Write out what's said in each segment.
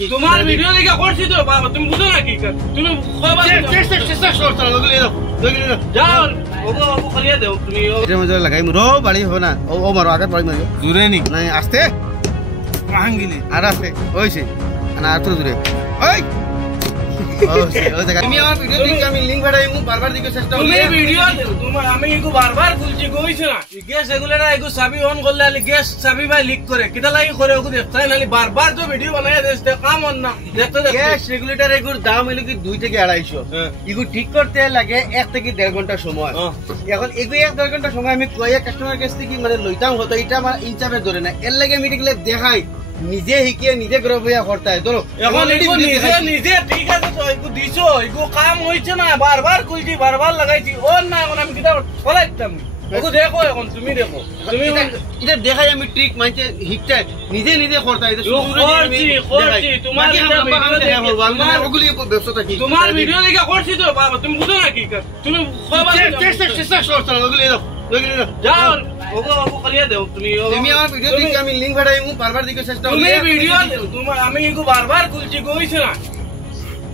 তোমার ভিডিও দেখা করছি তো বাবা, তুমি বুঝো না কি তুমি চেষ্টা করছো যাও ওগো ওগো করিয়ে দাও তুমি এর মধ্যে লাগাই রো বাড়ি হবে না ও মারো আগে বাড়ি মারো দূরে নি না আস্তে মাহাঙ্গিলি আর আস্তে ওইছে না আর তো দূরে ওই তুমি আমার ভিডিও লিংক আমি লিংক পাঠাইমু বারবার দিকে চেষ্টা করি তুমি ভিডিও তোমার আমি এগো বারবার খুলছি কইছ না গ্যাস রেগুলেটর এগো চাবি অন করলে আলি গ্যাস চাবি ভাই লিক করে কিটা লাগি করে ওগো দেখতাই নালি বারবার তো ভিডিও বানায় দেতে কাম অন না দেখতে গ্যাস রেগুলেটর এগুর দাম হলো কি 2 থেকে 250 এগো ঠিক করতে লাগে 1 থেকে 1.5 ঘন্টা সময় এখন এগো 1.5 ঘন্টা সময় আমি কয়েক কাস্টমার কাছ থেকে মানে লইতাম হতো এটা আমার ইনচাপে ধরে না এর লাগে আমি দেখলে দেখাই নিজে হিকিয়ে নিজে গ্রহ বইয়া করতে হয় ধরো এখন নিজে ঠিক আছে তো এগো দিছো এগো কাম হইছে না বারবার কইছি বারবার লাগাইছি ওর না এখন আমি কিটা ফলাইতাম ওগো দেখো এখন তুমি দেখো তুমি এটা দেখাই আমি ট্রিক মানছে হিকটা নিজে নিজে করতে হয় করছি তোমার ওগুলি ব্যবসাটা কি তোমার ভিডিও দেখা করছি তো বাবা, তুমি বুঝো না কি তুমি চেষ্টা করছো ওগুলি যাও ওগো ওগো করিয়ে দাও তুমি আমার ভিডিও লিংক আমি লিংক পাঠাইমু বারবার দিকে চেষ্টা করি তুমি ভিডিও তোমার আমি এগো বারবার খুলছি কইছ না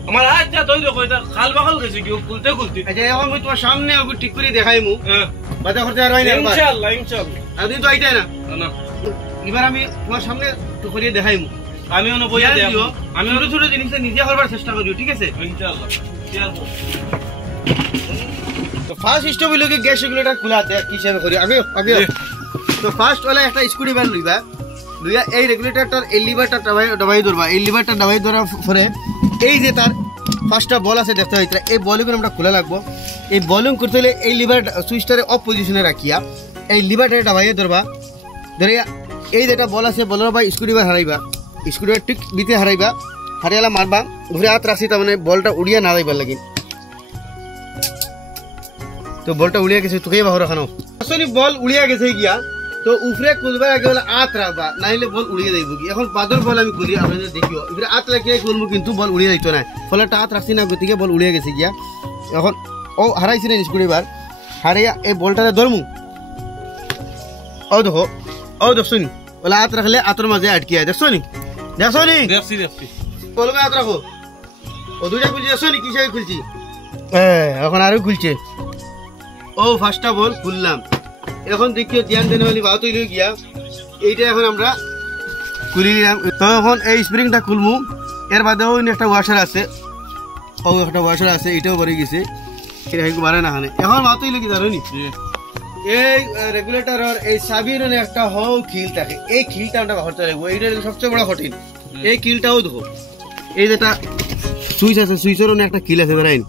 আমার হাত যা তুই দেখো এটা খাল বাখাল গেছে কি খুলতে আচ্ছা এখন আমি তোমার সামনে ওগো ঠিক করে দেখাইমু হ্যাঁ বাতা করতে আর হয় না ইনশাআল্লাহ আপনি তো আইতাই না না এবার আমি তোমার সামনে তো করিয়ে দেখাইমু আমি অন বইয়া দেব আমি ছোট ছোট জিনিসটা নিজে করবার চেষ্টা করি ঠিক আছে ইনশাআল্লাহ তো ফার্স্ট স্টেপ হইলো কি গ্যাস রেগুলেটর খোলাতে কি হিসাবে করি আগে তো ফার্স্ট ওলা একটা স্ক্রু বার লইবা লইয়া এই রেগুলেটরটার এই লিভারটা দবাই ধরবা এই লিভারটা দবাই ধরার পরে এই যে তার ফার্স্টটা বল আছে দেখতে হইতা এই বলগুলো আমরা খোলা লাগবো এই বলিং করতে হলে এই লিভার সুইচটারে অফ পজিশনে রাখিয়া এই লিভারটা দবাই ধরবা ধরিয়া এই যেটা বল আছে বলের বা স্ক্রু বার হারাইবা স্ক্রু বার ঠিক ভিতরে হারাইবা হারিয়ালা মারবা ঘুরে হাত রাখছি তার মানে বলটা উড়িয়া না যাইবার লাগি তো বলটা উড়িয়া গেছে তোকে বাহর খানো আসলে বল উড়িয়া গেছে গিয়া তো উপরে কুলবার আগে বলে আত রাখবা নাইলে বল উড়িয়ে যাইব কি এখন বাদর বল আমি করি আপনাদের দেখিও এবারে আত লাগিয়ে করবো কিন্তু বল উড়িয়ে যাইতো না ফলে আত রাখছি না গতিকে বল উড়িয়ে গেছে গিয়া এখন ও হারাইছি না স্কুটিবার হারাইয়া এই বলটারে ধরমু ও দেখছো নি বলে আত রাখলে আতর মাঝে আটকিয়া দেখছো নি দেখছি বলবে আত রাখো ও দুইটা খুলছি দেখছো নি কিসে খুলছি এখন আরো খুলছে ও ফার্স্টটা বল খুললাম এখন দেখিও ধ্যান দেন হলি বাউ তৈরি গিয়া এইটা এখন আমরা খুলি নিলাম তো এখন এই স্প্রিংটা খুলমু এর বাদেও একটা ওয়াশার আছে ও একটা ওয়াশার আছে এটাও ভরে গেছে এটা হইকো বারে না হানে এখন বাউ তৈরি কি জানো নি এই রেগুলেটরের এই চাবির একটা হও খিল থাকে এই খিলটা আমরা বাহরতে লাগবো এইটা সবচেয়ে বড় কঠিন এই কিলটাও দেখো এই যেটা সুইচ আছে সুইচেরও একটা কিল আছে বেড়াইন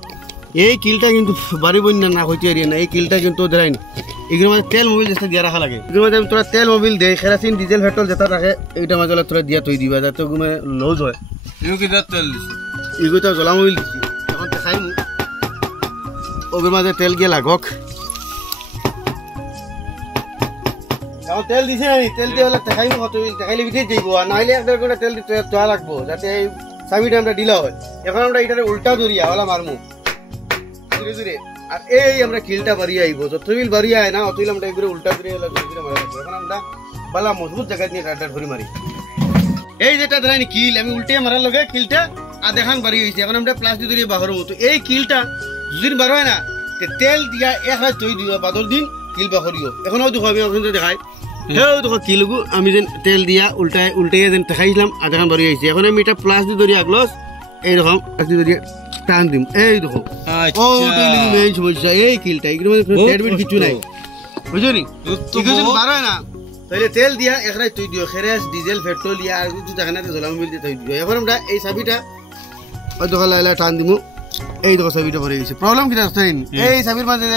এই কিলটা কিন্তু বাড়ি বন্যা না হইতে পারি না এই কিলটা কিন্তু দেখাইন এগুলোর মধ্যে তেল মোবিল যেটা দিয়া রাখা লাগে এগুলোর মধ্যে তোরা তেল মোবিল দেয় কেরাসিন ডিজেল পেট্রোল যেটা থাকে এইটা মাঝে তোরা দিয়া তৈ দিবা যাতে ওগুলো লজ হয় এগুলো কি তেল দিছি এগুলো তো জ্বলা মোবিল দিছি এখন দেখাইমু ওগুলোর মাঝে তেল গিয়ে লাগক এখন তেল দিছে না তেল দিয়ে হলে দেখাইমু কত দেখাইলে ভিতরে যাইব আর নাহলে একটা করে তেল দিতে তোয়া লাগবো যাতে এই চাবিটা আমরা দিলা হয় এখন আমরা এটারে উল্টা ধরিয়া ওলা মারমু ধীরে ধীরে আর এই আমরা কিলটা বাড়িয়ে আইব যতবিল বাড়িয়ে আয় না অতইল আমরা এগুলো উল্টা ধরে মারা লাগবে এখন আমরা বালা মজবুত জায়গা নিয়ে ডাটা ধরে মারি এই যেটা ধরেন কিল আমি উল্টে মারার লগে কিলটা আর দেখান বাড়ি হয়েছে এখন আমরা প্লাস্টিক ধরিয়ে বাহর মতো এই কিলটা দুদিন বার হয় না তেল দিয়া এক হাত তৈ দিও বাদর দিন কিল বাহরিও এখনও দেখো আমি আপনাদের দেখাই হ্যাঁ দেখো কিলগু আমি যেন তেল দিয়া উল্টে যেন দেখাইছিলাম আর দেখান বাড়ি হয়েছে এখন আমি এটা প্লাস্টিক ধরিয়ে আগলস এইরকম প্লাস্টিক ধরিয়ে টান দিম এই দেখো ও মেইন সমস্যা এই কিলটা এগুলো মধ্যে কিছু নাই বুঝছো নি বার হয় না তাহলে তেল দিয়া একরাই তুই দিও খেরেস ডিজেল পেট্রোল ইয়া আর কিছু দেখা না জ্বলা মোবিল দিয়ে তুই দিও এখন আমরা এই চাবিটা ওই দেখো লাইলা টান দিমু এই দেখো চাবিটা ভরে গেছে প্রবলেম কি রাখতেন এই চাবির মাঝে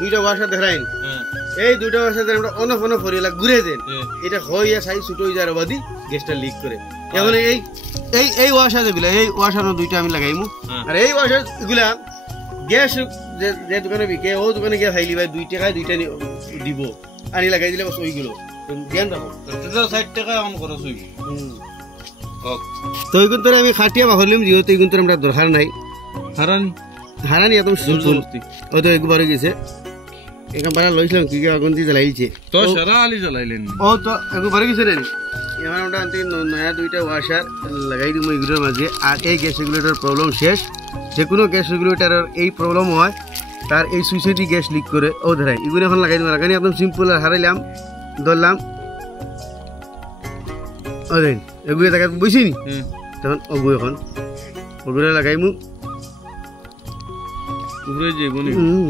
দুইটা ওয়াশার দেখাইন এই দুইটা ওয়াশার আমরা অনফ ফরিলা ঘুরে দেন এটা হইয়া সাই ছুটো হয়ে যাওয়ার বাদি গ্যাসটা লিক করে এখন এই ওয়াশার যেগুলা এই ওয়াশার দুইটা আমি লাগাইমু আর এই ওয়াশার এগুলা গ্যাস যে দোকানে বিকে ও দোকানে গিয়ে খাইলি ভাই 2 টাকায় দুইটা দিব আনি লাগাই দিলে বস ওইগুলো জ্ঞান রাখো 60 টাকা কম খরচ হইব তো এইগুলো তোরে আমি খাটিয়া বাহরলিম যেহেতু এইগুলো তোর আমরা দরকার নাই হারানি একদম সিম্পল ও তো একবার গেছে এখান বারা লইছিলাম কি আগুন দিয়ে জ্বালাইছে তো সারা আলি জ্বালাইলেন ও তো একবার গেছে রে এখন আমরা আনতে নয়া দুইটা ওয়াশার লাগাই দিব এগুলোর মাঝে। আর এই গ্যাস রেগুলেটর প্রবলেম শেষ। যে কোনো গ্যাস রেগুলেটরের এই প্রবলেম হয়, তার এই সুইচে দিয়ে গ্যাস লিক করে ও ধরাই এগুলো এখন লাগাই দিব। লাগানি একদম সিম্পল, হারাইলাম ধরলাম ও দেন এগুলো দেখা বুঝছি নি তখন ওগু এখন ওগুলো লাগাইমু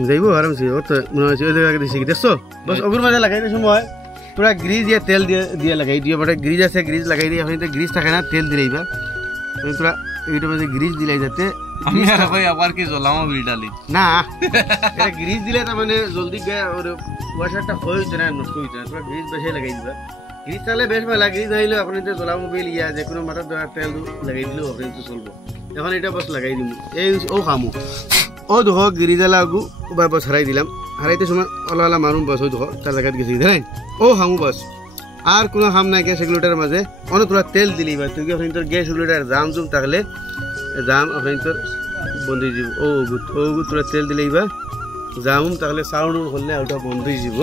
যাইব আরামসে। ওর তো মনে হচ্ছে ওই জায়গায় দিচ্ছি দেখছো বস ওগুলোর মাঝে লাগাইতে সময় পুরা গ্রিজ দিয়ে তেল দিয়ে লাগাই দিয়ে বটে গ্রিজ আছে গ্রিজ লাগাই দিয়ে এখন গ্রিজ থাকে না তেল দিলেই বা পুরা এইটার মাঝে গ্রিজ দিলাই যাতে আমি আর কই আবার কি জ্বলামো বিলডালি না এটা গ্রিজ দিলে তার মানে জলদি ওর ওয়াশারটা হইছে না নষ্ট হইছে না পুরা গ্রিজ বেশি লাগাই দিবা। গ্রিজ তাহলে বেশ ভালো গ্রিজ হইলে আপনি তো জ্বলা মোবিল ইয়া যে কোনো মাথার দেওয়ার তেল লাগাই দিলেও আপনি তো চলবো। এখন এটা বস লাগাই দিম এই ও খামু ও দেখো গ্রিজ লাগু বা বস হারাই দিলাম। হারাইতে সময় ওলা ওলা মারুম বস ওই দেখো তার লাগাত গেছি ধরেন ও খামু বস। আর কোনো খাম নাই গ্যাস রেগুলেটরের মাঝে অনেক তোরা তেল দিলি বা তুই আপনি তোর গ্যাস রেগুলেটর জাম জুম থাকলে জাম আপনি তোর বন্ধ হয়ে যাব। ও তোরা তেল দিলেই বা জাম তাহলে সাউন্ড করলে ওটা বন্ধ হয়ে যাব।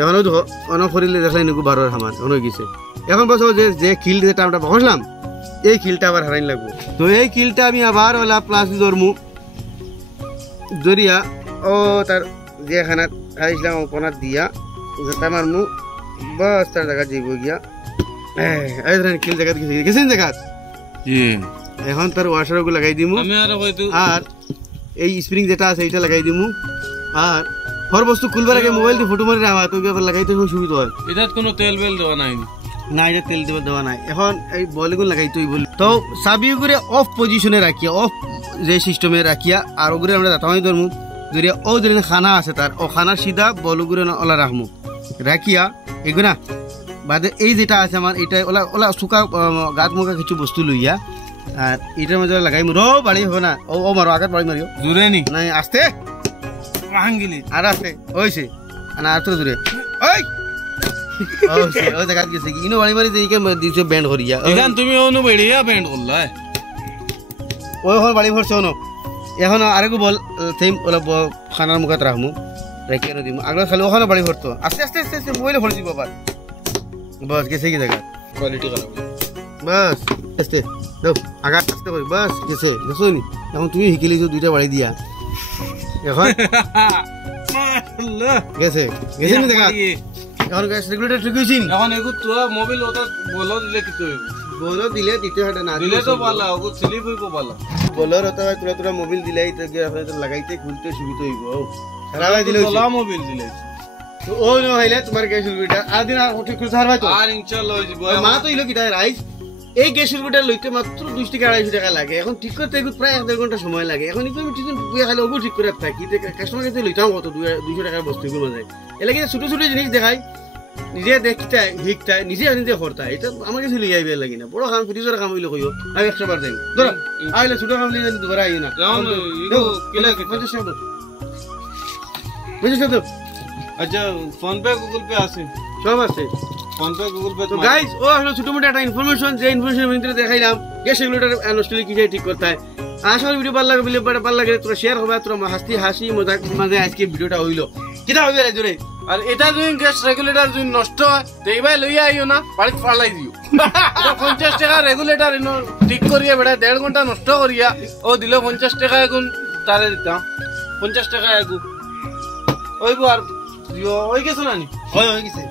এখনও দেখো অনেক করিলে দেখলাই নাকি 12 হামান অনেক গেছে। এখন বস যে কিল যেটা আমরা বসলাম এই কিলটা আবার হারাইন লাগবো। তো এই কিলটা আমি আবার ওলা প্লাস ধরমু জরিয়া ও তার যেখানে হারাইছিলাম ওপনার দিয়া যেটা মারমু বাস তার জায়গা যাইব গিয়া এই ধরেন কিল জায়গা গেছেন জায়গা এখন তার ওয়াশারগুলো লাগাই দিমু আর এই স্প্রিং যেটা আছে এটা লাগাই দিমু। আর হর বস্তু খুলবার আগে মোবাইল দিয়ে ফটো মারি রাখা তো লাগাইতে খুব সুবিধা হয়। এটা কোনো তেল বেল দেওয়া নাই না এটা তেল দেওয়া নাই। এখন এই বলগুলো লাগাইতেই বলি তো চাবিগুলো অফ পজিশনে রাখিয়া অফ যে সিস্টেমে রাখিয়া আর ওগুলো আমরা দাঁতামাই ধরমু ধরিয়া ও যদি খানা আছে তার ও খানার সিধা বলগুলো ওলা রাখমু রাখিয়া এগুলা বাদে এই যেটা আছে আমার এটা ওলা ওলা শুকা গাছ মুখা কিছু বস্তু লইয়া আর এটার মধ্যে লাগাই রো বাড়ি হবে না ও মারো আঘাত বাড়ি মারিও জোরে নি নাই আস্তে ভাঙ্গিলি আর আস্তে হইছে না আর তো দূরে ওই ওইছে ওই জায়গা গেছে কি ইনো বাড়ি মারি দিকে দিছে ব্যান্ড করিয়া এখান তুমি অনু বেড়িয়া ব্যান্ড করলা ওই হল বাড়ি ভরছ ন এখন আরেকু বল সেম ওলা খানার মুখাত রাখমু রাখিয়া দিমু আগলা খালি ওখানে বাড়ি ভরতো আস্তে আস্তে আস্তে আস্তে মোবাইলে ভরে দিব বাবা বস গেছে কি জায়গা কোয়ালিটি খারাপ বাস আস্তে দাও আঘাত আস্তে করি বাস গেছে দেখছো নি এখন তুমি শিকিলিছো দুইটা বাড়ি দিয়া এখন গেছে গেছে নি জায়গা এখন গ্যাস রেগুলেটর ঠিক হইছে নি এখন এগু তো মোবাইল ওটা বলো দিলে কি তো বলো দিলে দিতে হটা না দিলে তো ভালো ওগু স্লিপ হইবো ভালো বলার হতে হয় তোরা মোবাইল দিলাই তো আপনি তো লাগাইতে খুলতে সুবিধা হইব খারাপ দিলে তোলা মোবাইল দিলে তো ও ন হইলে তোমার গ্যাস রেগুলেটর আর দিন আর ঠিক করে ছাড়বাই তো আর ইনশাআল্লাহ হই যাব মা তো ইলো কিটা রাইস এই গ্যাস রেগুলেটর লইতে মাত্র 2 টাকা 250 টাকা লাগে এখন ঠিক করতে প্রায় 1.5 ঘন্টা সময় লাগে এখন তুমি ঠিক বুয়া খালি ওগু ঠিক করে থাকি কাস্টমার কাছে লইতাও কত 200 টাকার বস্তু গুলো যায় এলাকি ছোট ছোট জিনিস দেখাই নিজে দেখতে হিকতে নিজে নিজে করতে এটা আমার কাছে লই আইবে লাগি না বড় কাম ফ্রিজের কাম হইলো কইও আমি 100 বার দেন ধরো আইলে ছোট কাম লই দুবার আইও না কারণ ইগো কেলা কে 50 টাকা বুঝছ তো আচ্ছা ফোন পে গুগল পে আছে সব আছে ফোন পে গুগল পে তো গাইস ও আসলে ছোট মোটো একটা ইনফরমেশন যে ইনফরমেশন ভিতরে দেখাইলাম গ্যাস রেগুলেটর আনস্টলি কি ঠিক করতে হয়। আসলে ভিডিও ভালো লাগে তোরা শেয়ার হবে তোরা হাসি মজাক মাঝে আজকে ভিডিওটা হইলো কিটা হইবে রে জোরে আর এটা যদি গ্যাস রেগুলেটর যদি নষ্ট হয় দেইবাই লইয়া আইও না বাড়ি ফালাই দিও 50 টাকা রেগুলেটর ঠিক করিয়া বেড়া 1.5 ঘন্টা নষ্ট করিয়া ও দিলে 50 টাকা এখন তারে দিতাম 50 টাকা এখন ওইবো আর ওই গেছো না নি হয়ে গেছে